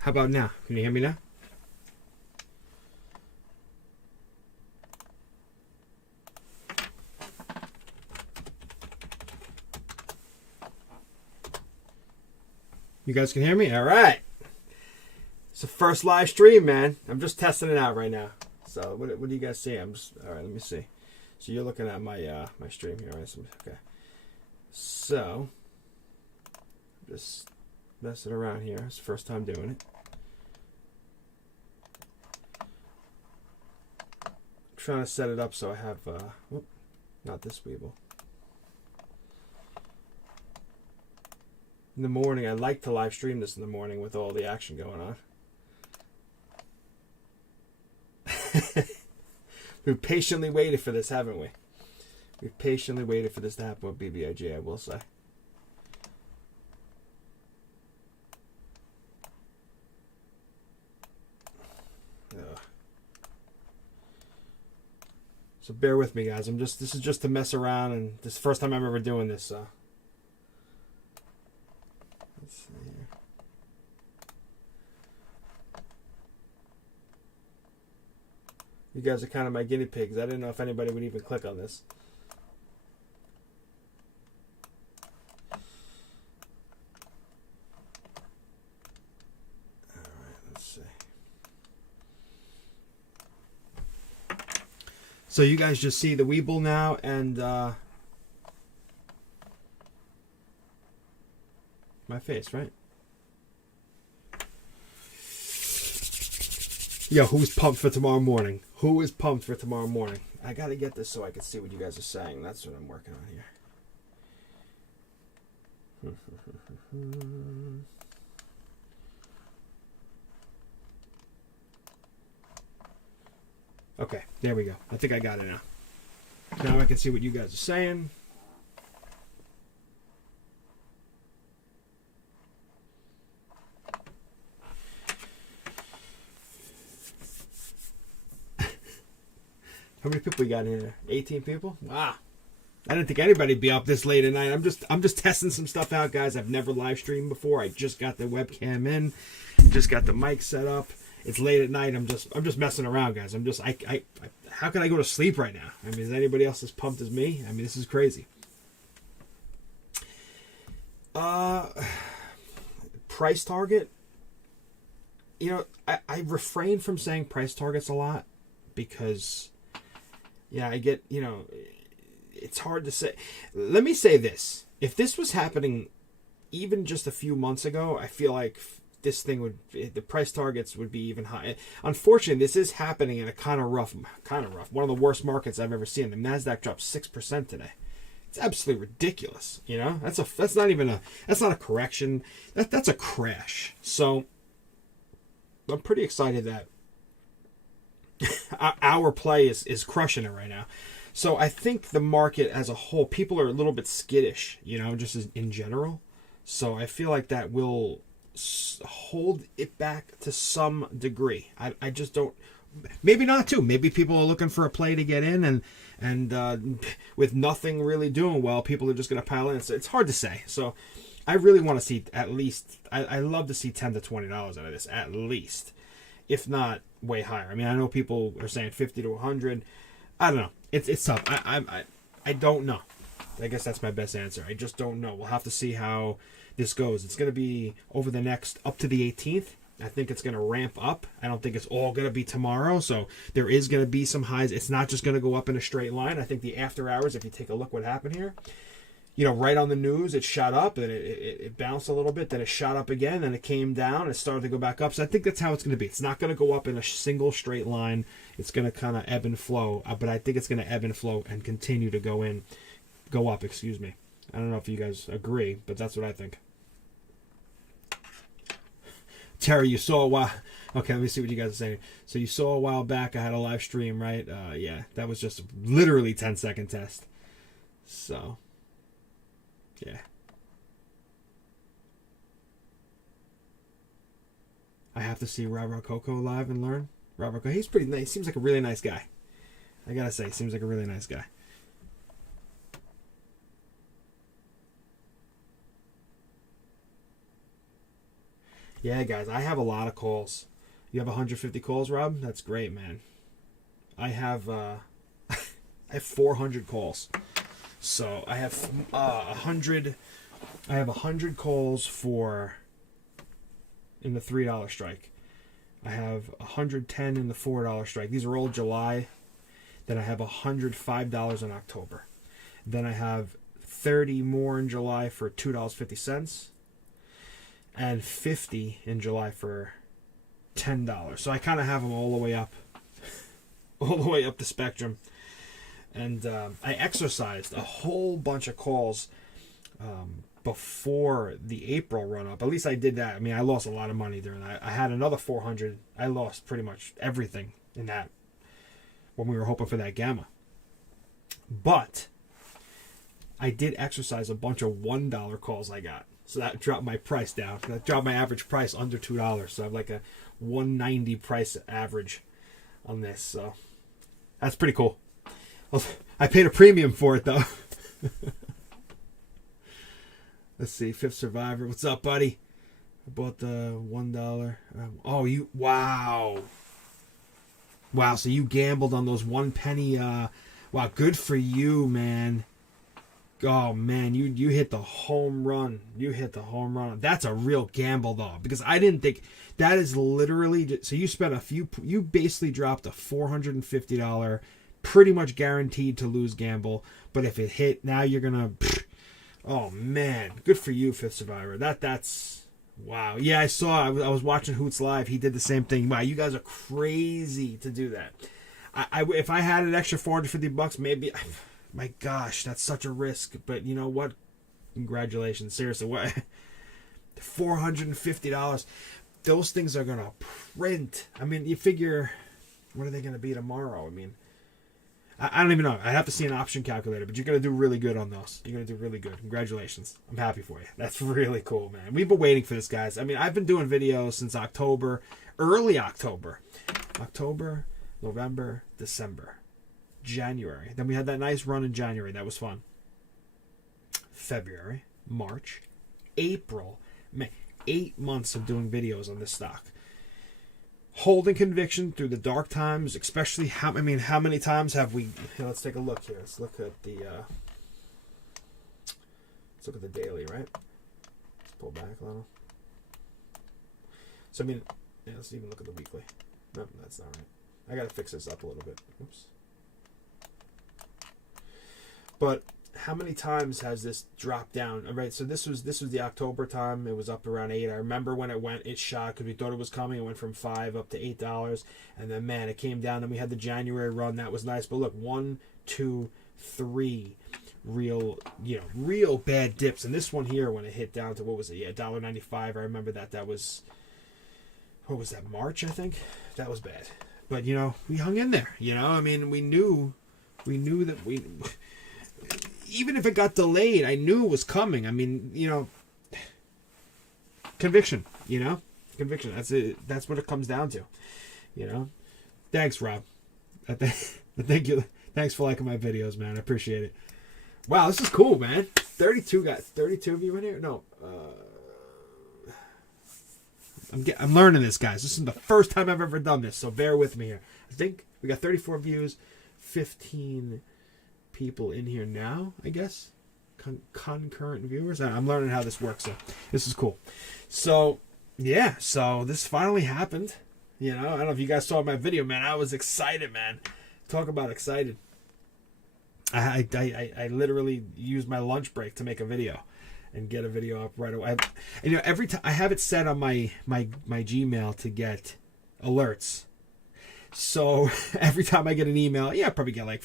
How about now? Can you hear me now? You guys can hear me? All right. It's the first live stream, man. I'm just testing it out right now. So what do you guys see? All right, let me see. So you're looking at my my stream here, right? Okay. So just messing around here. It's the first time doing it. Trying to set it up so I have not this Weeble. In the morning, I like to live stream this in the morning with all the action going on. We've patiently waited for this, haven't we? We've patiently waited for this to happen with BBIG, I will say. So bear with me, guys. This is just to mess around, and this is the first time I'm ever doing this, so. Let's see here. You guys are kind of my guinea pigs. I didn't know if anybody would even click on this. All right, let's see. So you guys just see the Weeble now, and my face, right? Yo, who's pumped for tomorrow morning? Who is pumped for tomorrow morning? I gotta get this so I can see what you guys are saying. That's what I'm working on here. Okay, there we go. I think I got it now. Now I can see what you guys are saying. How many people we got in here? 18 people? Wow. I didn't think anybody'd be up this late at night. I'm just testing some stuff out, guys. I've never live streamed before. I just got the webcam in. Just got the mic set up. It's late at night. I'm just messing around, guys. How can I go to sleep right now? I mean, is anybody else as pumped as me? I mean, this is crazy. Price target. You know, I refrain from saying price targets a lot because, yeah, I get, you know, it's hard to say. Let me say this. If this was happening even just a few months ago, I feel like this thing the price targets would be even high. Unfortunately, this is happening in a kind of rough, one of the worst markets I've ever seen. The NASDAQ dropped 6% today. It's absolutely ridiculous. You know, that's not a correction. That's a crash. So I'm pretty excited that our play is crushing it right now. So I think the market as a whole, people are a little bit skittish, you know, just in general. So I feel like that will hold it back to some degree. I just don't. Maybe not too. Maybe people are looking for a play to get in, and with nothing really doing well, people are just going to pile in. So it's hard to say. So I really want to see at least. I love to see $10 to $20 out of this at least, if not way higher. I mean, I know people are saying 50 to 100. I don't know. It's tough. I don't know. I guess that's my best answer. I just don't know. We'll have to see how this goes. It's going to be over the next up to the 18th. I think it's going to ramp up. I don't think it's all going to be tomorrow. So there is going to be some highs. It's not just going to go up in a straight line. I think the after hours, if you take a look what happened here, you know, right on the news, it shot up and it bounced a little bit. Then it shot up again. Then it came down. It started to go back up. So I think that's how it's going to be. It's not going to go up in a single straight line. It's going to kind of ebb and flow. But I think it's going to ebb and flow and continue to go up. Excuse me. I don't know if you guys agree, but that's what I think. Terry, you saw a while. Okay, let me see what you guys are saying. So you saw a while back I had a live stream, right? Yeah, that was just literally 10-second test. So, yeah. I have to see Rob Coco live and learn. Rob Coco, he's pretty nice. Seems like a really nice guy. I gotta say, seems like a really nice guy. Yeah, guys, I have a lot of calls. You have 150 calls, Rob? That's great, man. I have I have 400 calls. So I have 100. I have 100 calls for in the $3 strike. I have 110 in the $4 strike. These are all July. Then I have $105 in October. Then I have 30 more in July for $2.50. And 50 in July for $10. So I kind of have them all the way up. All the way up the spectrum. And I exercised a whole bunch of calls before the April run-up. At least I did that. I mean, I lost a lot of money during that. I had another 400. I lost pretty much everything in that when we were hoping for that gamma. But I did exercise a bunch of $1 calls I got. So that dropped my price down. That dropped my average price under $2. So I have like a $1.90 price average on this. So that's pretty cool. I paid a premium for it though. Let's see, Fifth Survivor. What's up, buddy? I bought the $1. Oh, you! Wow. So you gambled on those 1 penny. Wow, good for you, man. Oh man, you hit the home run. You hit the home run. That's a real gamble though, because I didn't think that is literally. So you spent you basically dropped a $450, pretty much guaranteed to lose gamble. But if it hit, now you're gonna. Oh man, good for you, Fifth Survivor. That's wow. Yeah, I saw. I was watching Hoots live. He did the same thing. Wow, you guys are crazy to do that. If I had an extra $450, maybe. My gosh, that's such a risk. But you know what? Congratulations. Seriously, what? $450. Those things are gonna print. I mean, you figure, what are they gonna be tomorrow? I mean, I don't even know. I have to see an option calculator, but you're gonna do really good on those. You're gonna do really good. Congratulations. I'm happy for you. That's really cool, man. We've been waiting for this, guys. I mean, I've been doing videos since October, early October, November, December. January. Then we had that nice run in January. That was fun. February, March, April, May. 8 months of doing videos on this stock. Holding conviction through the dark times, especially how many times have we let's take a look here. Let's look at the daily, right? Let's pull back a little. So let's even look at the weekly. No, that's not right. I gotta fix this up a little bit. Oops. But how many times has this dropped down? All right, so this was the October time. It was up around 8. I remember when it shot because we thought it was coming. It went from $5 up to $8, and then man, it came down. Then we had the January run. That was nice. But look, 1, 2, 3 real bad dips. And this one here, when it hit down to what was it? Yeah, $1.95. I remember that. That was, what was that? March, I think. That was bad. But we hung in there. I mean, we knew that we. Even if it got delayed, I knew it was coming. I mean, conviction. Conviction. That's it. That's what it comes down to. Thanks, Rob. Thank you. Thanks for liking my videos, man. I appreciate it. Wow, this is cool, man. 32 guys. 32 of you in here? No. I'm learning this, guys. This is the first time I've ever done this, so bear with me here. I think we got 34 views, 15 people in here now, I guess. Concurrent viewers. I'm learning how this works, so this is cool. So, yeah, so this finally happened. I don't know if you guys saw my video, man. I was excited, man. Talk about excited. I literally used my lunch break to make a video and get a video up right away. Every time I have it set on my Gmail to get alerts. So every time I get an email, I probably get like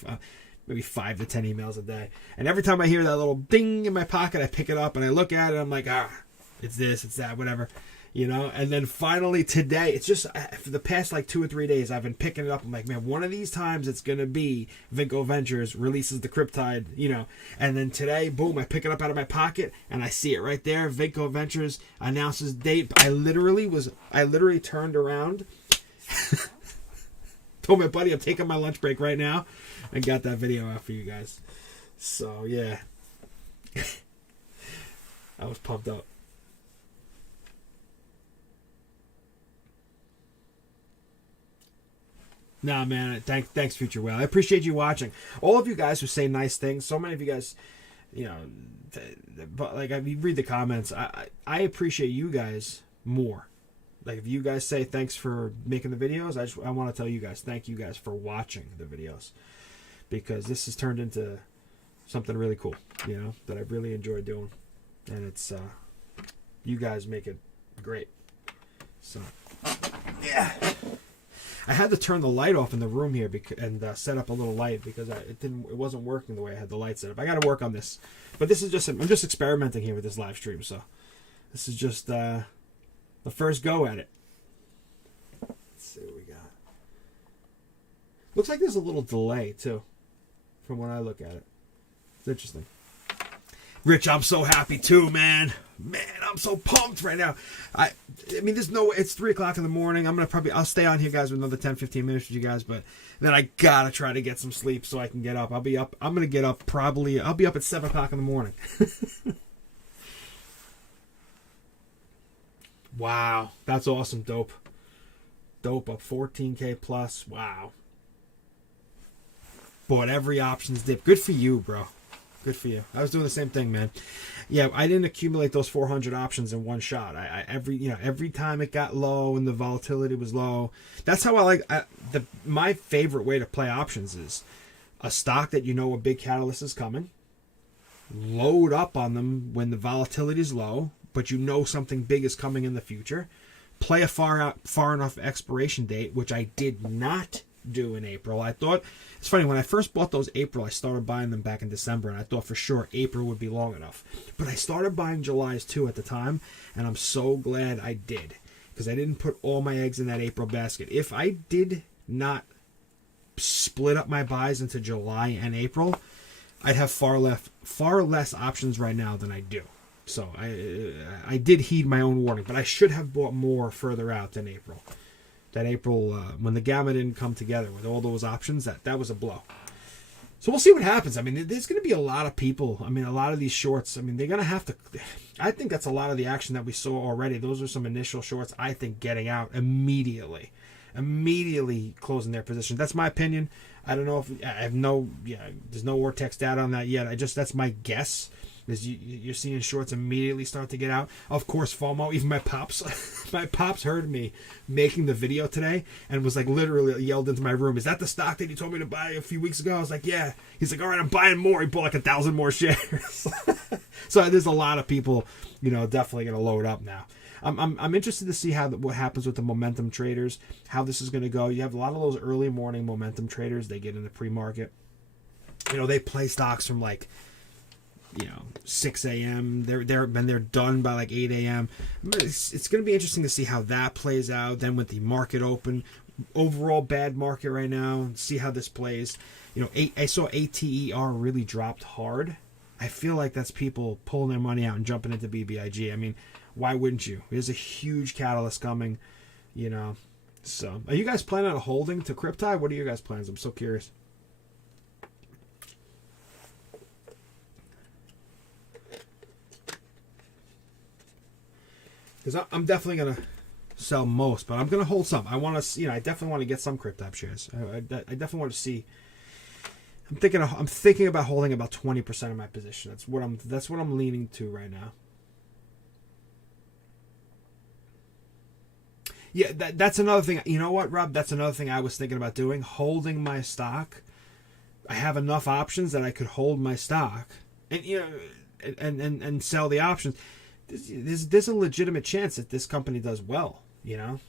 maybe 5 to 10 emails a day. And every time I hear that little ding in my pocket, I pick it up and I look at it. I'm like, it's this, it's that, whatever. you know. And then finally today, it's just for the past like 2 or 3 days, I've been picking it up. I'm like, man, one of these times it's gonna be Vinco Ventures releases the Cryptide, you know. And then today, boom, I pick it up out of my pocket and I see it right there. Vinco Ventures announces date. I literally turned around, told my buddy I'm taking my lunch break right now, and got that video out for you guys. So yeah, I was pumped up. Nah, man. Thanks, Future Whale. I appreciate you watching. All of you guys who say nice things. So many of you guys, you know, but like you read the comments. I appreciate you guys more. Like if you guys say thanks for making the videos, I want to tell you guys thank you guys for watching the videos, because this has turned into something really cool. You know, that I really enjoy doing, and it's you guys make it great. So yeah. I had to turn the light off in the room here and set up a little light because it wasn't working the way I had the light set up. I got to work on this, but this is I'm just experimenting here with this live stream, so this is just the first go at it. Let's see what we got. Looks like there's a little delay too, from when I look at it. It's interesting. Rich, I'm so happy too, man. Man, I'm so pumped right now. I mean, there's no, it's 3 o'clock in the morning. I'll stay on here, guys, with another 10, 15 minutes with you guys, but then I gotta try to get some sleep so I can get up. I'm gonna get up I'll be up at 7 o'clock in the morning. Wow, that's awesome. Dope up 14K plus. Wow. Bought every options dip. Good for you, bro. Good for you. I was doing the same thing, man. Yeah, I didn't accumulate those 400 options in one shot. Every time it got low and the volatility was low. That's how I like my favorite way to play options is a stock that you know a big catalyst is coming. Load up on them when the volatility is low, but you know something big is coming in the future. Play a far enough expiration date, which I did not do in April. I thought it's funny, when I first bought those April, I started buying them back in December, and I thought for sure April would be long enough, but I started buying July's too at the time, and I'm so glad I did, because I didn't put all my eggs in that April basket. If I did not split up my buys into July and April, I'd have far less options right now than I do. So I did heed my own warning, but I should have bought more further out than April. That April, when the gamma didn't come together with all those options, that was a blow. So we'll see what happens. I mean, there's going to be a lot of people. I mean, a lot of these shorts, I mean, they're going to have to... I think that's a lot of the action that we saw already. Those are some initial shorts, I think, getting out immediately. Immediately closing their position. That's my opinion. I don't know if... I have no... Yeah, there's no Vortex data on that yet. That's my guess. Is you're seeing shorts immediately start to get out. Of course, FOMO. Even my pops heard me making the video today and was like literally yelled into my room, "Is that the stock that you told me to buy a few weeks ago?" I was like, "Yeah." He's like, "All right, I'm buying more." He bought like 1,000 more shares. So there's a lot of people, definitely going to load up now. I'm interested to see what happens with the momentum traders, how this is going to go. You have a lot of those early morning momentum traders. They get in the pre-market. They play stocks from like 6 a.m. They're done by like 8 a.m. It's going to be interesting to see how that plays out. Then with the market open, overall bad market right now. See how this plays. I saw ATER really dropped hard. I feel like that's people pulling their money out and jumping into BBIG. I mean, why wouldn't you? There's a huge catalyst coming. So are you guys planning on holding to Cryptide? What are your guys' plans? I'm so curious. Because I'm definitely going to sell most, but I'm going to hold some. I want to, I definitely want to get some Cryptide shares. I definitely want to see. I'm thinking about holding about 20% of my position. That's what I'm leaning to right now. Yeah, that's another thing. You know what, Rob? That's another thing I was thinking about doing. Holding my stock. I have enough options that I could hold my stock and and sell the options. There's a legitimate chance that this company does well, in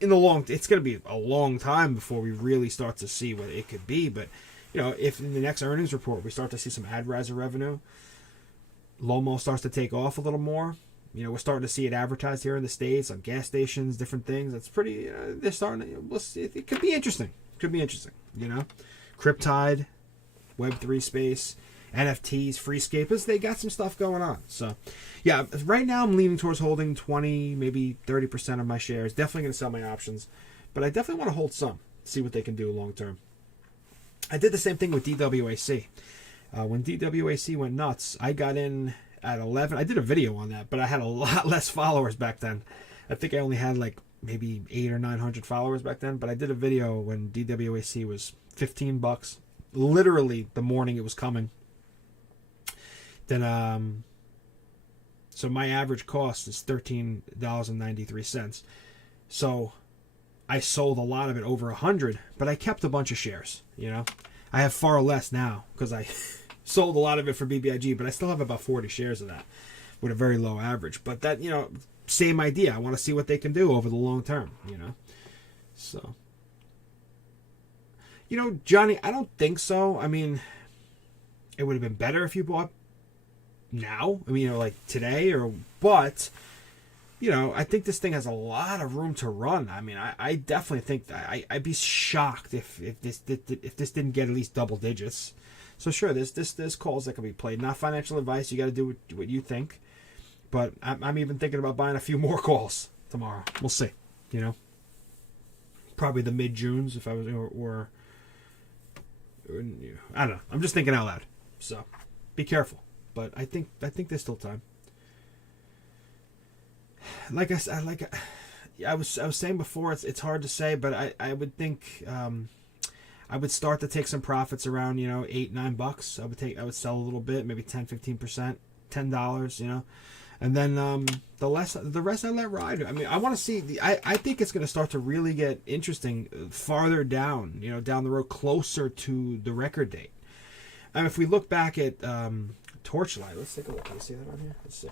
the it's going to be a long time before we really start to see what it could be. But, if in the next earnings report we start to see some ad riser revenue, Lomo starts to take off a little more, We're starting to see it advertised here in the States on gas stations, different things. It's pretty. They're starting to. We'll see. It could be interesting. Could be interesting. Cryptide, Web3 space, NFTs, Freescapers. They got some stuff going on. So, yeah, right now I'm leaning towards holding 20, maybe 30% of my shares. Definitely going to sell my options, but I definitely want to hold some. See what they can do long term. I did the same thing with DWAC. When DWAC went nuts, I got in at 11. I did a video on that, but I had a lot less followers back then. I think I only had like maybe 800 or 900 followers back then, but I did a video when DWAC was $15, literally the morning it was coming. Then, so my average cost is $13.93. So I sold a lot of it over 100, but I kept a bunch of shares. I have far less now because I sold a lot of it for BBIG, but I still have about 40 shares of that with a very low average. But that, same idea. I want to see what they can do over the long term, So, Johnny, I don't think so. I mean, it would have been better if you bought now. I mean, like today but I think this thing has a lot of room to run. I mean, I definitely think that I'd be shocked if this didn't get at least double digits. So sure, there's calls that can be played. Not financial advice. You got to do what you think. But I'm even thinking about buying a few more calls tomorrow. We'll see. Probably the mid-Junes if I was or I don't know. I'm just thinking out loud. So be careful. But I think there's still time. Like I was saying before, it's hard to say, but I would think I would start to take some profits around $8-9. I would sell a little bit, maybe 10-15%, $10, and then the rest I let ride. I mean, I want to see. I think it's going to start to really get interesting farther down, down the road, closer to the record date. And if we look back at Torchlight, let's take a look. Can you see that on here? Let's see.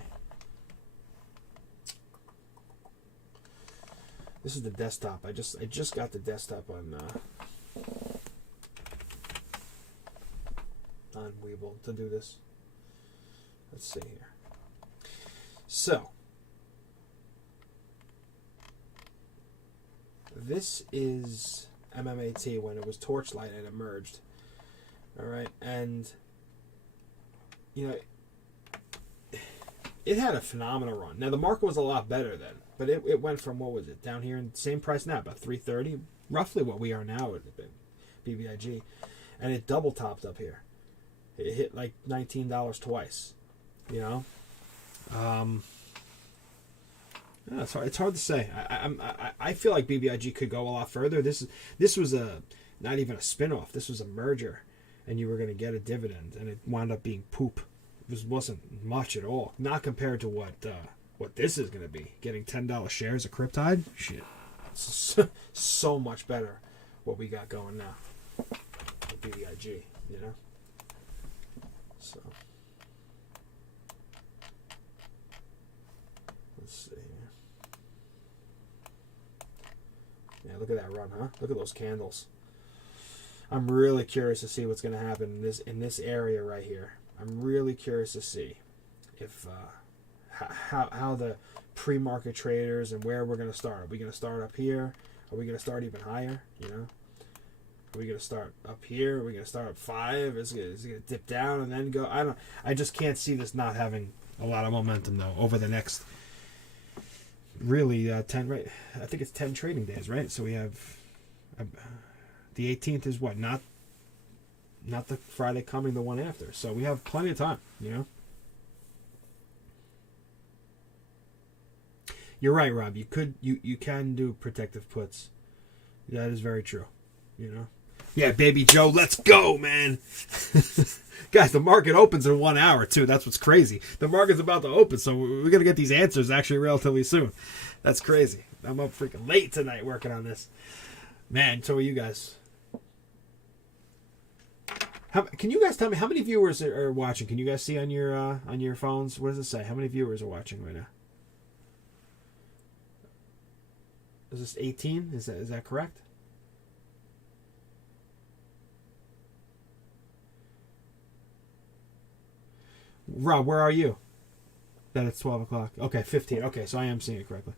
This is the desktop. I just got the desktop on Weeble to do this. Let's see here. So this is MMAT when it was Torchlight and it merged. All right, and it had a phenomenal run. Now the market was a lot better then. But it went from, what was it, down here in the same price now, about $3.30, roughly what we are now at BBIG. And it double topped up here. It hit like $19 twice. It's hard to say. I feel like BBIG could go a lot further. This was not even a spin-off. This was a merger, and you were going to get a dividend, and it wound up being poop. It wasn't much at all. Not compared to what this is going to be. Getting $10 shares of Cryptide? Shit. It's so much better what we got going now. With BBIG, So. Let's see here. Yeah, look at that run, huh? Look at those candles. I'm really curious to see what's going to happen in this area right here. I'm really curious to see if how the pre-market traders and where we're going to start. Are we going to start up here? Are we going to start even higher? Are we going to start up here? Are we going to start up 5? Is it going to dip down and then go? I just can't see this not having a lot of momentum though over the next really 10. Right? I think it's 10 trading days, right? So we have the 18th is what? Not the Friday coming, the one after. So we have plenty of time. You're right, Rob. You can do protective puts. That is very true. Yeah, baby Joe, let's go, man. Guys, the market opens in 1 hour too. That's what's crazy. The market's about to open, so we're gonna get these answers actually relatively soon. That's crazy. I'm up freaking late tonight working on this. Man, so are you guys. Can you guys tell me how many viewers are watching? Can you guys see on your phones? What does it say? How many viewers are watching right now? Is this 18? Is that correct? Rob, where are you? That it's 12 o'clock. Okay, 15. Okay, so I am seeing it correctly.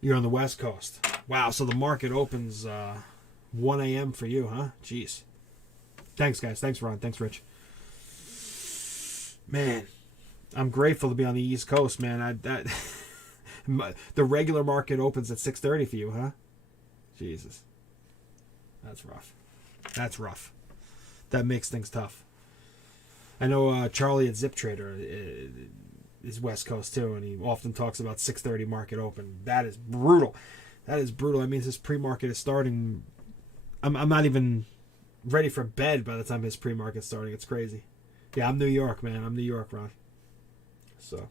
You're on the West Coast. Wow, so the market opens 1 a.m. for you, huh? Jeez. Thanks, guys. Thanks, Ron. Thanks, Rich. Man, I'm grateful to be on the East Coast, man. The regular market opens at 6:30 for you, huh? Jesus. That's rough. That's rough. That makes things tough. I know Charlie at Zip Trader is West Coast too, and he often talks about 6:30 market open. That is brutal. That is brutal. That means his pre-market is starting. I'm not even ready for bed by the time his pre-market's starting. It's crazy. Yeah, I'm New York, man. I'm New York, Ron. So,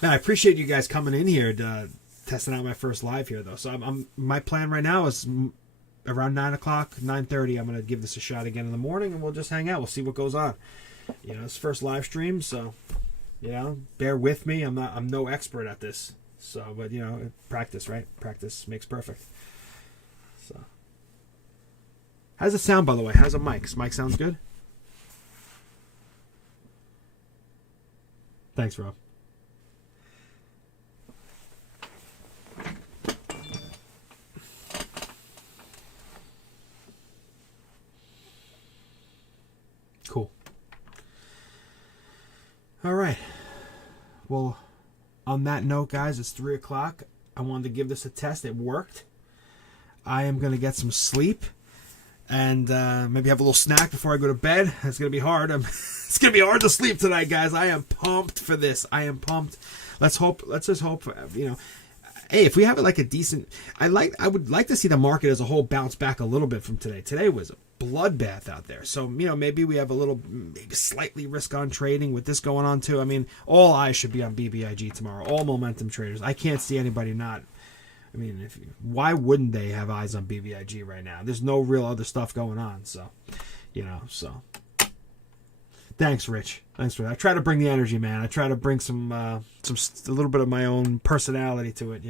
man, I appreciate you guys coming in here to testing out my first live here, though. So my plan right now is around 9 o'clock, 9:30. I'm gonna give this a shot again in the morning, and we'll just hang out. We'll see what goes on. You know, it's first live stream, so bear with me. I'm no expert at this, so but practice, right? Practice makes perfect. So, how's it sound, by the way? How's the mic? Does mic sounds good? Thanks, Rob. Cool. All right. Well, on that note, guys, it's 3 o'clock. I wanted to give this a test. It worked. I am going to get some sleep and maybe have a little snack before I go to bed. It's going to be hard. It's going to be hard to sleep tonight, guys. I am pumped for this. I am pumped. Let's just hope, hey, if we have like a decent, I would like to see the market as a whole bounce back a little bit from today. Today was a bloodbath out there. So, maybe we have a little, maybe slightly risk on trading with this going on too. I mean, all eyes should be on BBIG tomorrow. All momentum traders. I can't see anybody not. I mean, why wouldn't they have eyes on BBIG right now? There's no real other stuff going on. So, thanks, Rich. Thanks for that. I try to bring the energy, man. I try to bring a little bit of my own personality to it.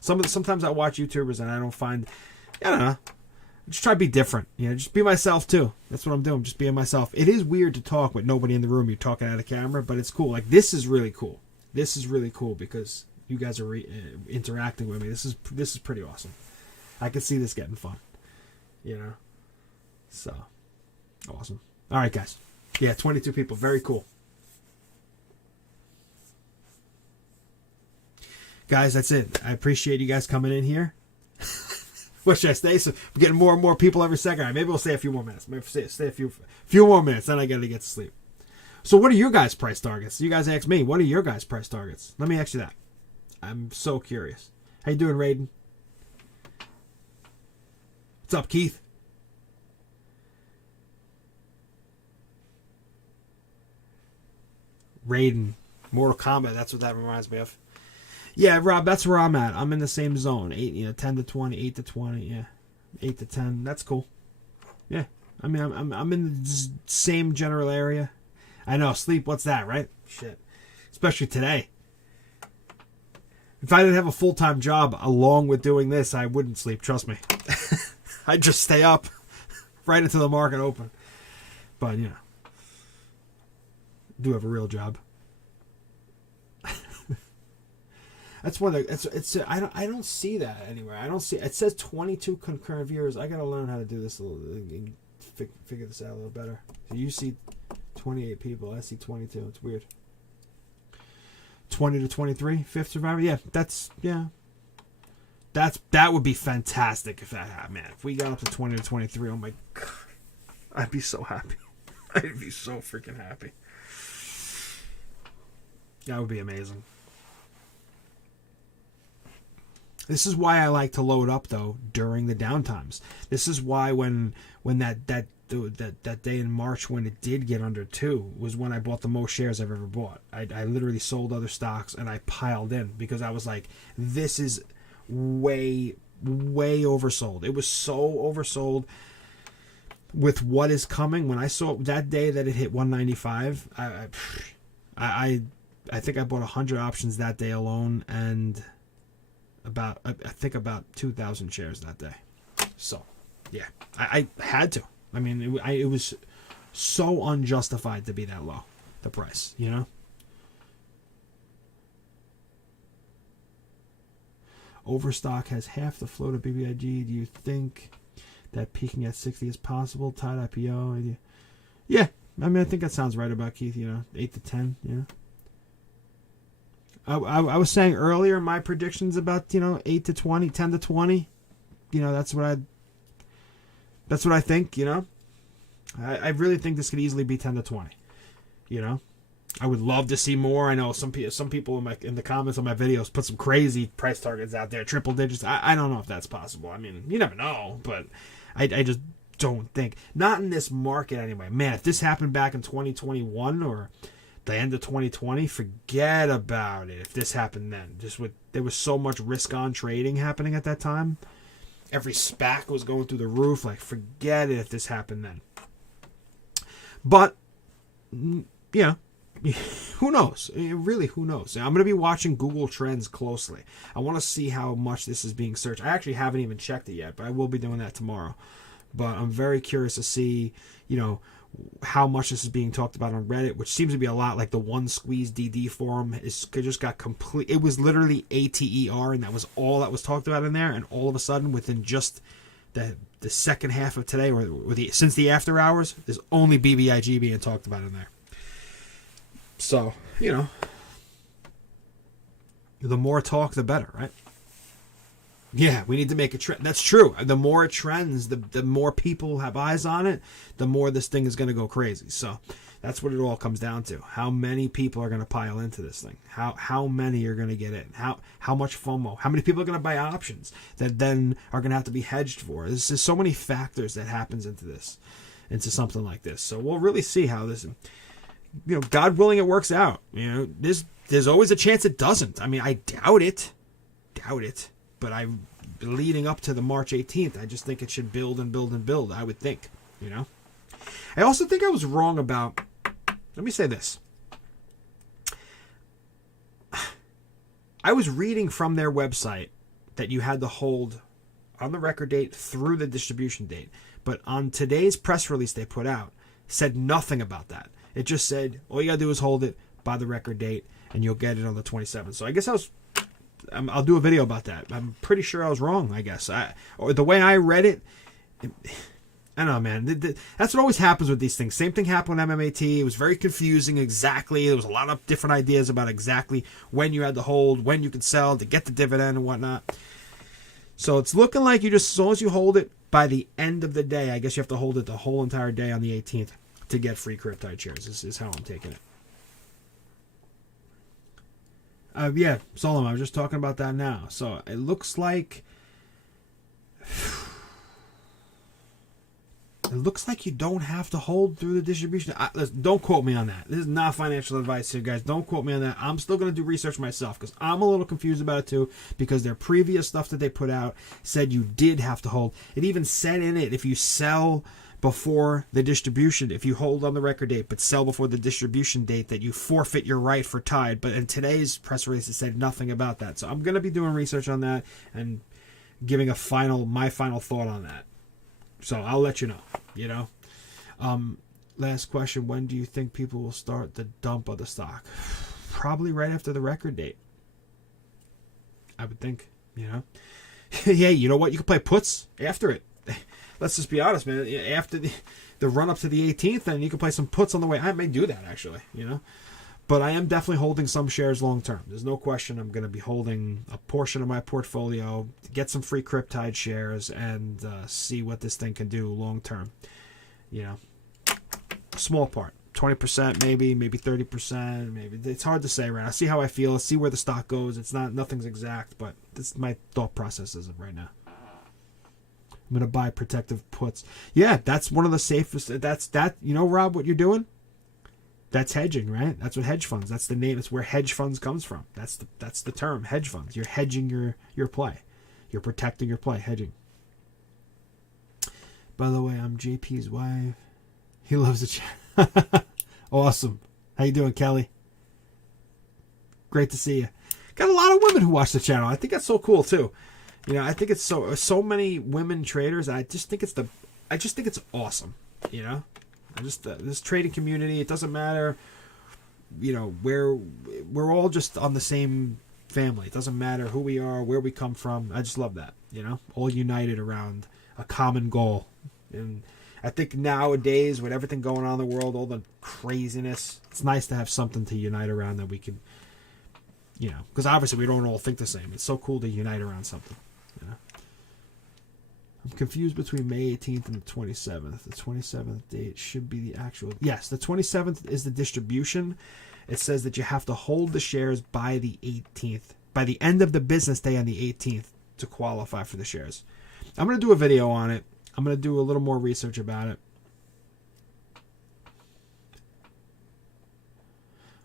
Sometimes I watch YouTubers and I don't know. Just try to be different. Just be myself too. That's what I'm doing. Just being myself. It is weird to talk with nobody in the room. You're talking at a camera, but it's cool. Like, this is really cool. This is really cool because you guys are interacting with me. This is pretty awesome. I can see this getting fun. So awesome. All right, guys. Yeah, 22 people. Very cool. Guys, that's it. I appreciate you guys coming in here. What should I stay? So we're getting more and more people every second. All right, maybe we'll stay a few more minutes. Maybe stay a few more minutes. Then I got to get to sleep. So what are your guys' price targets? You guys ask me. What are your guys' price targets? Let me ask you that. I'm so curious. How you doing, Raiden? What's up, Keith? Raiden. Mortal Kombat. That's what that reminds me of. Yeah, Rob, that's where I'm at. I'm in the same zone. 10 to 20, 8 to 20, yeah. 8 to 10. That's cool. Yeah. I mean, I'm in the same general area. I know, sleep, what's that, right? Shit. Especially today. If I didn't have a full-time job along with doing this, I wouldn't sleep, trust me. I'd just stay up right until the market open. But, I do have a real job. That's one. It's. I don't see that anywhere. I don't see. It says 22 concurrent viewers. I gotta learn how to do this a little. Figure this out a little better. So you see 28 people. I see 22. It's weird. 20 to 23. Fifth survivor. Yeah, that would be fantastic if that happened, man. If we got up to 20 to 23, oh my god, I'd be so happy. I'd be so freaking happy. That would be amazing. This is why I like to load up though during the downtimes. This is why when that day in March when it did get under 2 was when I bought the most shares I've ever bought. I literally sold other stocks and I piled in because I was like, this is way oversold. It was so oversold with what is coming. When I saw that day that it hit 195, I think I bought 100 options that day alone and I think about 2,000 shares that day. So, yeah, I had to. I mean, it was so unjustified to be that low. the price, you know? Overstock has half the float of BBIG. Do you think that peaking at 60 is possible? Tied IPO? Yeah. I mean, I think that sounds right about Keith, 8 to 10, I was saying earlier my predictions about, 8 to 20, 10 to 20. That's what I think, I really think this could easily be 10 to 20, I would love to see more. I know some people in the comments on my videos put some crazy price targets out there, triple digits. I don't know if that's possible. I mean, you never know, but I just don't think. Not in this market anyway. Man, if this happened back in 2021 or the end of 2020, forget about it. If this happened then, there was so much risk-on trading happening at that time. Every SPAC was going through the roof. Like, forget it if this happened then. But, who knows? Really, who knows? I'm going to be watching Google Trends closely. I want to see how much this is being searched. I actually haven't even checked it yet, but I will be doing that tomorrow. But I'm very curious to see, how much this is being talked about on Reddit, which seems to be a lot. Like the One Squeeze DD forum just got complete. It was literally ATER, and that was all that was talked about in there. And all of a sudden, within just the second half of today, since the after hours, there's only BBIG being talked about in there. So, the more talk, the better, right? Yeah, we need to make a trend. That's true. The more it trends, the more people have eyes on it, the more this thing is going to go crazy. So that's what it all comes down to. How many people are going to pile into this thing? How many are going to get in? How much FOMO? How many people are going to buy options that then are going to have to be hedged for? There's so many factors that happens into something like this. So we'll really see how this, God willing, it works out. There's always a chance it doesn't. I mean, I doubt it. But leading up to the March 18th, I just think it should build and build and build, I would think, I also think I was wrong about, let me say this. I was reading from their website that you had to hold on the record date through the distribution date. But on today's press release they put out, said nothing about that. It just said, all you got to do is hold it by the record date, and you'll get it on the 27th. So I guess I'll do a video about that. I'm pretty sure I was wrong, I guess. Or the way I read it, I don't know, man. That's what always happens with these things. Same thing happened with MMAT. It was very confusing exactly. There was a lot of different ideas about exactly when you had to hold, when you could sell to get the dividend and whatnot. So it's looking like as long as you hold it by the end of the day, I guess you have to hold it the whole entire day on the 18th to get free Cryptide shares. This is how I'm taking it. Yeah, Solomon, I was just talking about that now. So it looks like you don't have to hold through the distribution. Don't quote me on that. This is not financial advice here, guys. Don't quote me on that. I'm still going to do research myself because I'm a little confused about it too, because their previous stuff that they put out said you did have to hold. It even said in it, if you sell before the distribution, if you hold on the record date but sell before the distribution date, that you forfeit your right for Tide. But in today's press release it said nothing about that. So I'm going to be doing research on that and giving my final thought on that. So I'll let you know. Last question, when do you think people will start the dump of the stock? Probably right after the record date, I would think. Yeah, you know what, you can play puts after it. Let's just be honest, man. After the run up to the 18th, then you can play some puts on the way. I may do that, actually, But I am definitely holding some shares long term. There's no question I'm going to be holding a portion of my portfolio, get some free Cryptide shares, and see what this thing can do long term. Small part. 20% maybe 30%, maybe. It's hard to say right now. See how I feel, see where the stock goes. Nothing's exact, but this is my thought process as of right now. I'm going to buy protective puts. Yeah, that's one of the safest. Rob, what you're doing? That's hedging, right? That's what hedge funds. That's the name. It's where hedge funds comes from. That's the term, hedge funds. You're hedging your play. You're protecting your play, hedging. By the way, I'm JP's wife. He loves the chat. Awesome. How you doing, Kelly? Great to see you. Got a lot of women who watch the channel. I think that's so cool too. I think it's so many women traders. I just think it's awesome. This trading community, it doesn't matter we're all just on the same family. It doesn't matter who we are, where we come from. I just love that, all united around a common goal. And I think nowadays, with everything going on in the world, all the craziness, it's nice to have something to unite around that we can, because obviously we don't all think the same. It's so cool to unite around something. I'm confused between May 18th and the 27th. The 27th date should be the actual. Yes, the 27th is the distribution. It says that you have to hold the shares by the 18th, by the end of the business day on the 18th to qualify for the shares. I'm going to do a video on it. I'm going to do a little more research about it.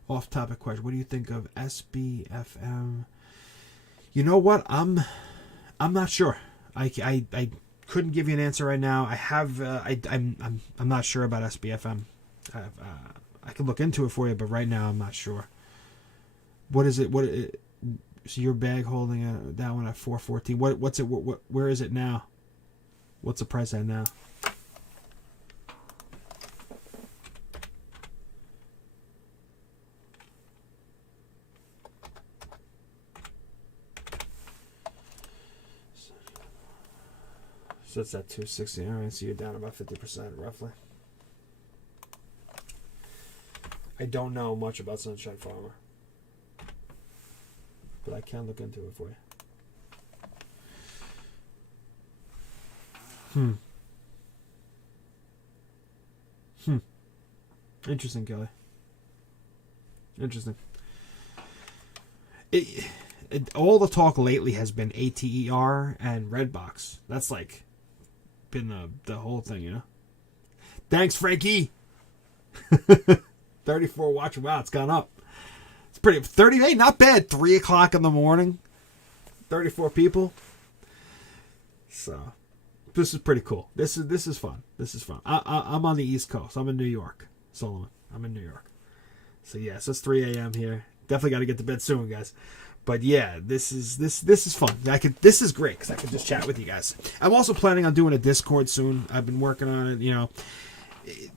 Off-topic question. What do you think of SBFM? You know what? I'm not sure. I couldn't give you an answer right now. I have I'm not sure about SBFM. I can look into it for you, but right now I'm not sure. What is it? So your bag holding that one at 414. What's it? Where is it now? What's the price at now? So it's at 260. All right, so you're down about 50% roughly. I don't know much about Sunshine Farmer, but I can look into it for you. Interesting, Kelly. Interesting. All the talk lately has been ATER and Redbox. That's like been the whole thing, Thanks, Frankie. 34 watching. Wow, it's gone up. It's pretty 30. Hey, not bad. 3 o'clock in the morning. 34 people. So this is pretty cool. This is fun. This is fun. I'm on the East Coast. I'm in New York, Solomon. I'm in New York. So yes, it's 3 a.m. here. Definitely got to get to bed soon, guys. But yeah, this is fun. This is great because I can just chat with you guys. I'm also planning on doing a Discord soon. I've been working on it.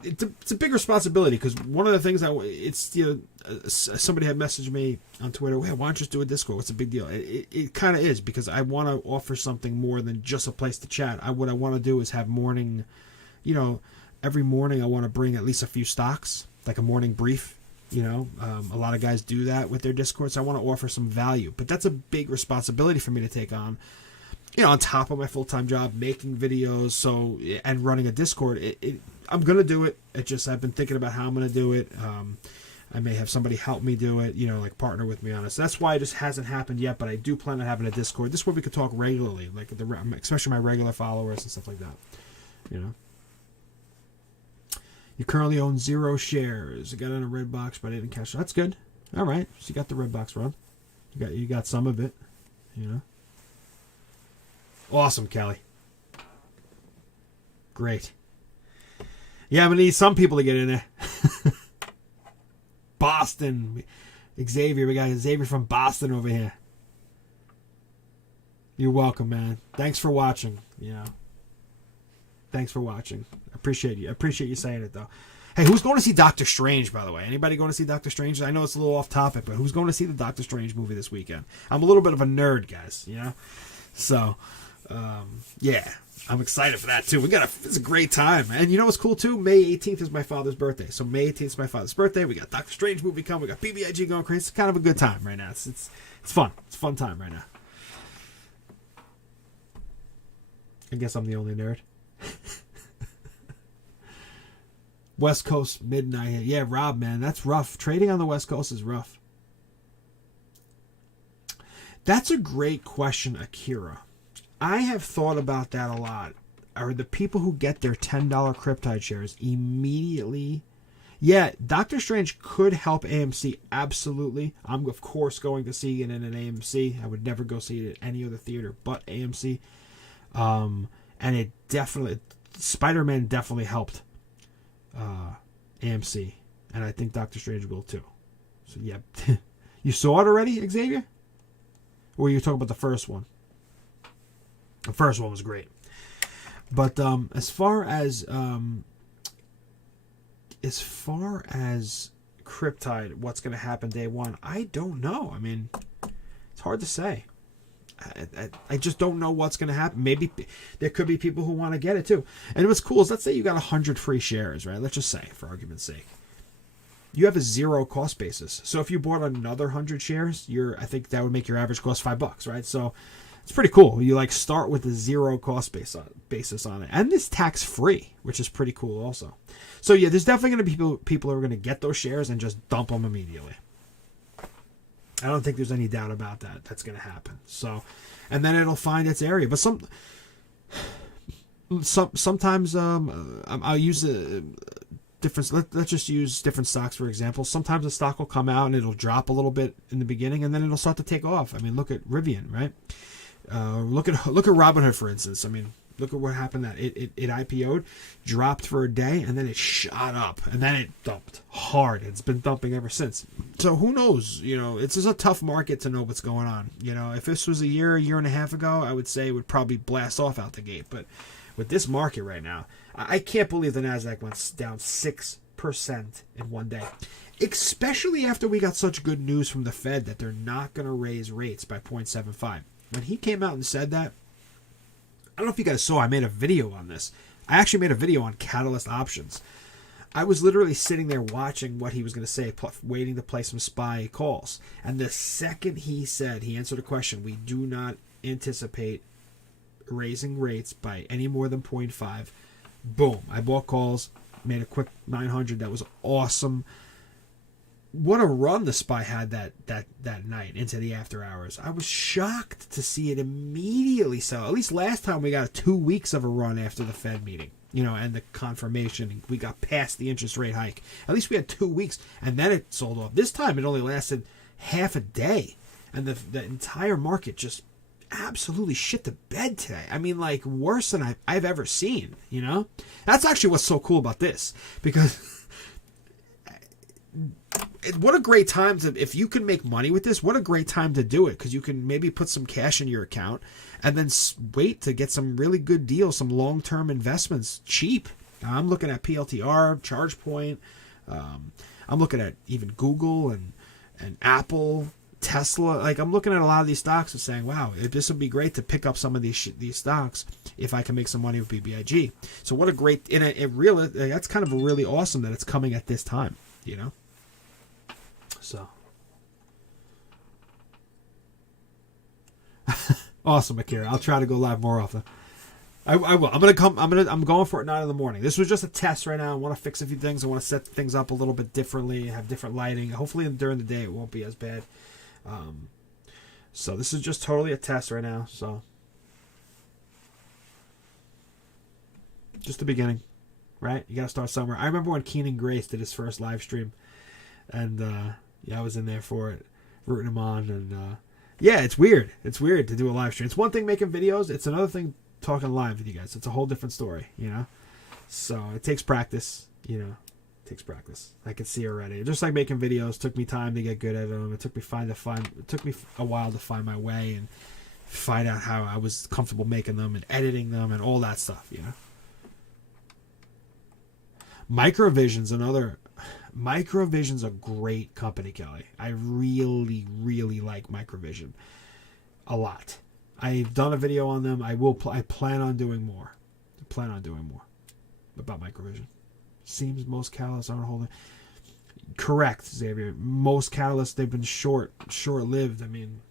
It's a big responsibility because one of the things somebody had messaged me on Twitter. Hey, why don't you just do a Discord? What's the big deal? It kind of is because I want to offer something more than just a place to chat. What I want to do is have morning, every morning I want to bring at least a few stocks, like a morning brief. A lot of guys do that with their Discord, so I want to offer some value. But that's a big responsibility for me to take on. On top of my full-time job, making videos, and running a Discord. I'm gonna do it. I've been thinking about how I'm gonna do it. I may have somebody help me do it. Like partner with me on it. So that's why it just hasn't happened yet. But I do plan on having a Discord. This is where we could talk regularly, like especially my regular followers and stuff like that. You currently own 0 shares. I got on a Redbox, but I didn't cash it. That's good. All right. So you got the Redbox run. You got some of it. Awesome, Kelly. Great. Yeah, I'm gonna need some people to get in there. Boston. Xavier. We got Xavier from Boston over here. You're welcome, man. Thanks for watching. Thanks for watching. Appreciate you. I appreciate you saying it, though. Hey, who's going to see Doctor Strange, by the way? Anybody going to see Doctor Strange? I know it's a little off topic, but who's going to see the Doctor Strange movie this weekend? I'm a little bit of a nerd, guys, So, yeah, I'm excited for that, too. It's a great time. And you know what's cool, too? May 18th is my father's birthday. So May 18th is my father's birthday. We got Doctor Strange movie coming. We got BBIG going crazy. It's kind of a good time right now. It's fun. It's a fun time right now. I guess I'm the only nerd. West Coast midnight. Yeah, Rob, man, that's rough. Trading on the West Coast is rough. That's a great question, Akira. I have thought about that a lot. Are the people who get their $10 Cryptide shares immediately? Yeah, Doctor Strange could help AMC. Absolutely. I'm, of course, going to see it in an AMC. I would never go see it at any other theater but AMC. And it definitely... Spider-Man definitely helped AMC. And I think Doctor Strange will, too. So, yeah. You saw it already, Xavier? Or were you talking about the first one? The first one was great. But as far as Cryptide, what's going to happen day one? I don't know. I mean, it's hard to say. I just don't know what's going to happen. Maybe there could be people who want to get it too. And what's cool is, let's say you got 100 free shares, right? Let's just say, for argument's sake, you have a 0 cost basis. So if you bought another 100 shares, I think that would make your average cost $5, right? So it's pretty cool. You like start with a 0 cost basis on it, and it's tax free, which is pretty cool also. So yeah, there's definitely going to be people who are going to get those shares and just dump them immediately. I don't think there's any doubt about that. That's going to happen. So, and then it'll find its area. But sometimes I'll use a different. Let's just use different stocks for example. Sometimes a stock will come out and it'll drop a little bit in the beginning, and then it'll start to take off. I mean, look at Rivian, right? Look at Robinhood, for instance. I mean, look at what happened. That it IPO'd, dropped for a day, and then it shot up, and then it dumped hard. It's been dumping ever since. So who knows? You know, it's just a tough market to know what's going on. You know, if this was a year and a half ago, I would say it would probably blast off out the gate. But with this market right now, I can't believe the Nasdaq went down 6% in one day. Especially after we got such good news from the Fed that they're not going to raise rates by 0.75. When he came out and said that, I don't know if you guys saw, I made a video on this. I actually made a video on catalyst options. I was literally sitting there watching what he was going to say, waiting to play some SPY calls. And the second he answered a question, we do not anticipate raising rates by any more than 0.5. Boom. I bought calls, made a quick 900. That was awesome. What a run the SPY had that night into the after hours. I was shocked to see it immediately sell. At least last time we got 2 weeks of a run after the Fed meeting, you know, and the confirmation. We got past the interest rate hike. At least we had 2 weeks, and then it sold off. This time it only lasted half a day, and the entire market just absolutely shit the bed today. I mean, like, worse than I've ever seen, you know? That's actually what's so cool about this, because what a great time if you can make money with this, what a great time to do it, because you can maybe put some cash in your account and then wait to get some really good deals, some long-term investments cheap. I'm looking at PLTR, ChargePoint. I'm looking at even Google and Apple, Tesla. Like, I'm looking at a lot of these stocks and saying, wow, this would be great to pick up some of these stocks if I can make some money with BBIG. So what a great, that's kind of really awesome that it's coming at this time, you know? So awesome, Akira. I'll try to go live more often. I will. I'm going for it 9 in.the morning. This was just a test right now. I want to fix a few things. I want to set things up a little bit differently, have different lighting. Hopefully during the day it won't be as bad. So this is just totally a test right now. So just the beginning, right? You got to start somewhere. I remember when Keenan Grace did his first live stream, and yeah, I was in there for it, rooting him on, and yeah, it's weird. It's weird to do a live stream. It's one thing making videos. It's another thing talking live with you guys. It's a whole different story, you know? So it takes practice, you know? It takes practice. I can see already. Just like making videos, took me time to get good at them. It took me a while to find my way and find out how I was comfortable making them and editing them and all that stuff, you know? Microvision's a great company, Kelly. I really, really like Microvision a lot. I've done a video on them. I plan on doing more. About Microvision. Seems most catalysts aren't holding. Correct, Xavier. Most catalysts, they've been short-lived. I mean,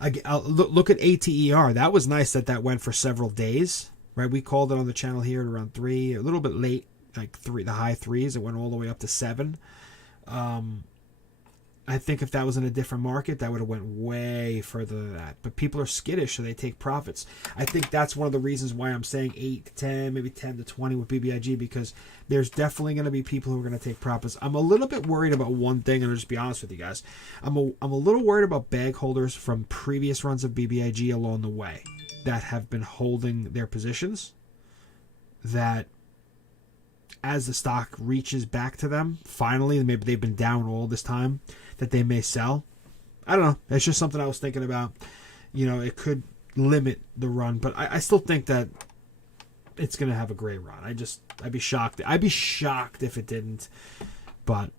look at ATER. That was nice that went for several days, right? We called it on the channel here at around 3, a little bit late. Like 3, the high 3s. It went all the way up to 7. I think if that was in a different market, that would have went way further than that. But people are skittish, so they take profits. I think that's one of the reasons why I'm saying 8 to 10, maybe 10 to 20 with BBIG, because there's definitely going to be people who are going to take profits. I'm a little bit worried about one thing, and I'll just be honest with you guys. I'm a little worried about bag holders from previous runs of BBIG along the way that have been holding their positions, that as the stock reaches back to them, finally, maybe they've been down all this time, that they may sell. I don't know. It's just something I was thinking about. You know, it could limit the run, but I still think that it's going to have a great run. I'd be shocked. I'd be shocked if it didn't, but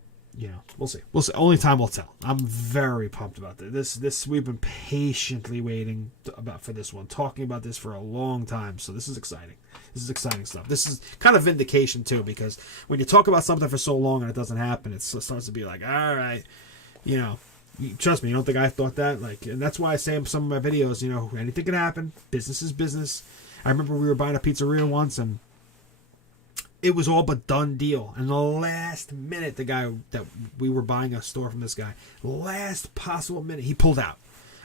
we'll see. We'll see. Only time will tell. I'm very pumped about this. This we've been patiently waiting for this one, talking about this for a long time. So this is exciting. This is exciting stuff. This is kind of vindication too, because when you talk about something for so long and it doesn't happen, it starts to be like, all right, trust me, you don't think I thought that? And that's why I say in some of my videos, anything can happen. Business is business. I remember we were buying a pizzeria once, and it was all but done deal. And the last minute, the guy that we were buying a store from, this guy, last possible minute, he pulled out.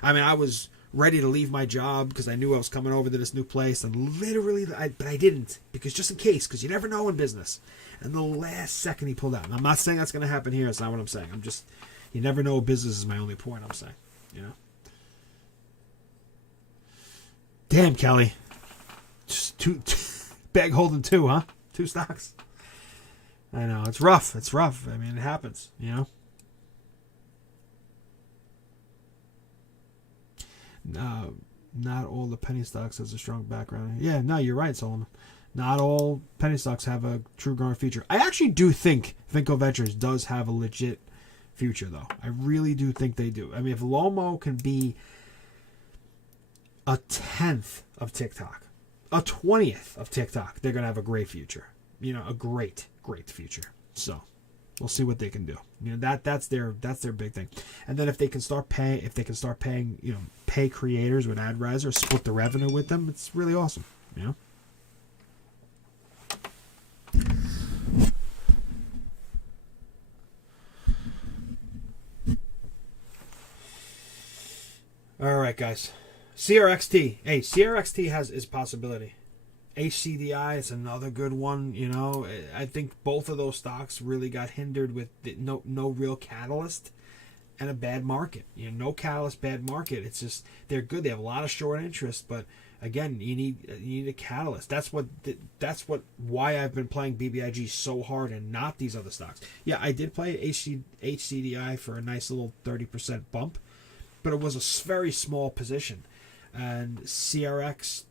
I mean, I was ready to leave my job because I knew I was coming over to this new place, and literally, but I didn't, because just in case, because you never know in business. And the last second, he pulled out. And I'm not saying that's going to happen here. That's not what I'm saying. You never know in business is my only point I'm saying. Damn, Kelly. Just two bag holding two, huh? 2 stocks. I know. It's rough. I mean, it happens, Not all the penny stocks has a strong background. Yeah, no, you're right, Solomon. Not all penny stocks have a true growing future. I actually do think Vinco Ventures does have a legit future, though. I really do think they do. I mean, if Lomo can be a 10th of TikTok, a 20th of TikTok, they're gonna have a great future. A great future. So we'll see what they can do. That's their big thing. And then if they can start paying, pay creators with AdRiser, split the revenue with them, it's really awesome. All right, guys. CRXT. Hey, CRXT is a possibility. HCDI is another good one. I think both of those stocks really got hindered with no real catalyst and a bad market. No catalyst, bad market. It's just they're good. They have a lot of short interest, but again, you need a catalyst. That's why I've been playing BBIG so hard and not these other stocks. Yeah, I did play HCDI for a nice little 30% bump, but it was a very small position. And CRXT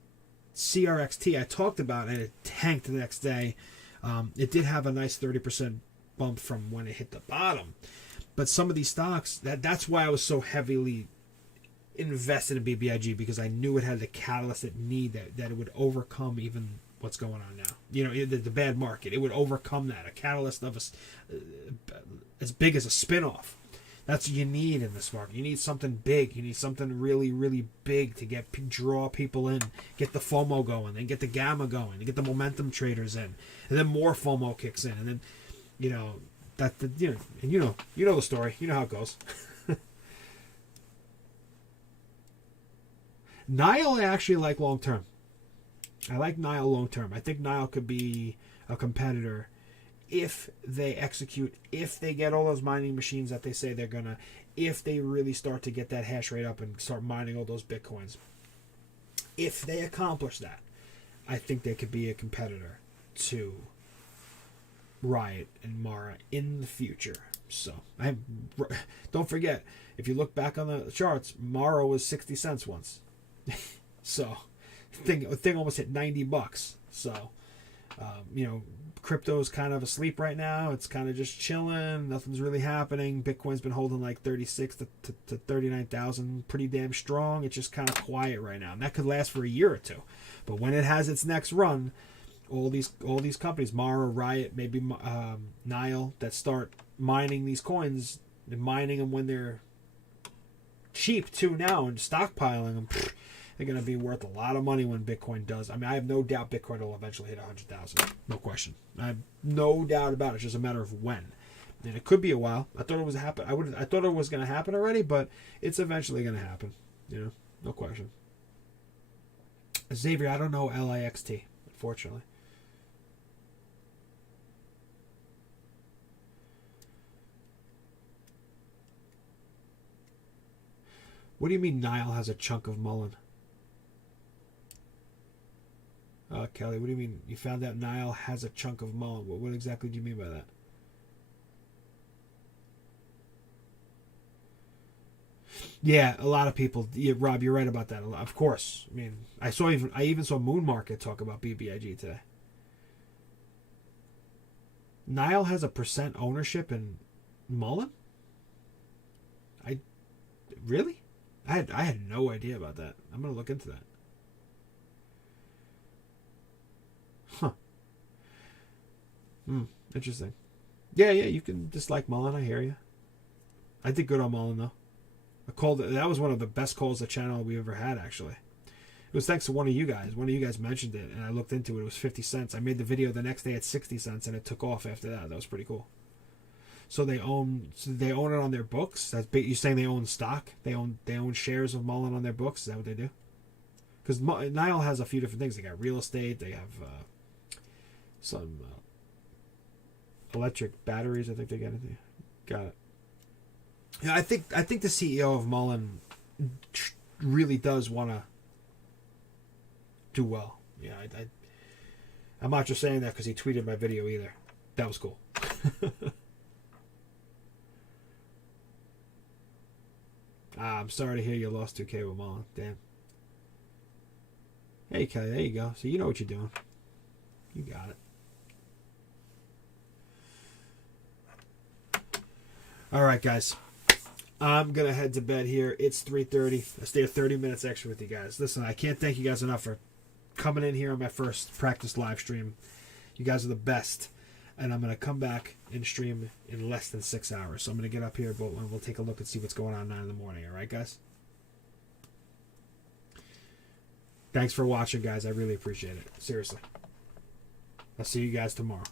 I talked about, and it tanked the next day. It did have a nice 30% bump from when it hit the bottom. But some of these stocks, that's why I was so heavily invested in BBIG, because I knew it had the catalyst it needed, that it would overcome even what's going on now. The bad market. It would overcome that. A catalyst of as big as a spinoff. That's what you need in this market. You need something big. You need something really, really big to draw people in, get the FOMO going, then get the gamma going, and get the momentum traders in, and then more FOMO kicks in, and then you know the story. You know how it goes. Nile I actually like long term. I like Nile long term. I think Nile could be a competitor if they execute, if they get all those mining machines that they say they're gonna, if they really start to get that hash rate up and start mining all those bitcoins. If they accomplish that, I think they could be a competitor to Riot and Mara in the future. So don't forget, if you look back on the charts, Mara was 60 cents once. So thing almost hit $90. So crypto is kind of asleep right now. It's kind of just chilling. Nothing's really happening. Bitcoin's been holding like 36 to 39,000, pretty damn strong. It's just kind of quiet right now, and that could last for a year or two. But when it has its next run, all these companies, Mara, Riot, maybe Nile, that start mining these coins and mining them when they're cheap too now and stockpiling them. They're going to be worth a lot of money when Bitcoin does. I mean, I have no doubt Bitcoin will eventually hit 100,000. No question. I have no doubt about it. It's just a matter of when. And it could be a while. I thought it was happen. I thought it was going to happen already, but it's eventually going to happen. No question. Xavier, I don't know LIXT, unfortunately. What do you mean Nile has a chunk of Mullen? Kelly, what do you mean? You found out Nile has a chunk of Mullen. What exactly do you mean by that? Yeah, a lot of people. Yeah, Rob, you're right about that. Of course. I mean, I even saw Moon Market talk about BBIG today. Nile has a percent ownership in Mullen? I really? I had no idea about that. I'm gonna look into that. Huh. Interesting. Yeah, you can dislike Mullen. I hear you. I did good on Mullen though. A call that was one of the best calls the channel we ever had. Actually, it was thanks to one of you guys. One of you guys mentioned it, and I looked into it. It was 50 cents. I made the video the next day at 60 cents, and it took off after that. That was pretty cool. So they own it on their books. That's big. You saying they own stock? They own shares of Mullen on their books. Is that what they do? Because Nile has a few different things. They got real estate. They have some electric batteries. I think they got it. Yeah, I think the CEO of Mullen really does want to do well. Yeah, I'm not just saying that because he tweeted my video either. That was cool. I'm sorry to hear you lost 2K with Mullen. Damn. Hey, Kelly, there you go. So you know what you're doing. You got it. All right, guys. I'm going to head to bed here. It's 3:30. I stayed 30 minutes extra with you guys. Listen, I can't thank you guys enough for coming in here on my first practice live stream. You guys are the best. And I'm going to come back and stream in less than 6 hours. So I'm going to get up here, but we'll take a look and see what's going on 9 in the morning. All right, guys? Thanks for watching, guys. I really appreciate it. Seriously. I'll see you guys tomorrow.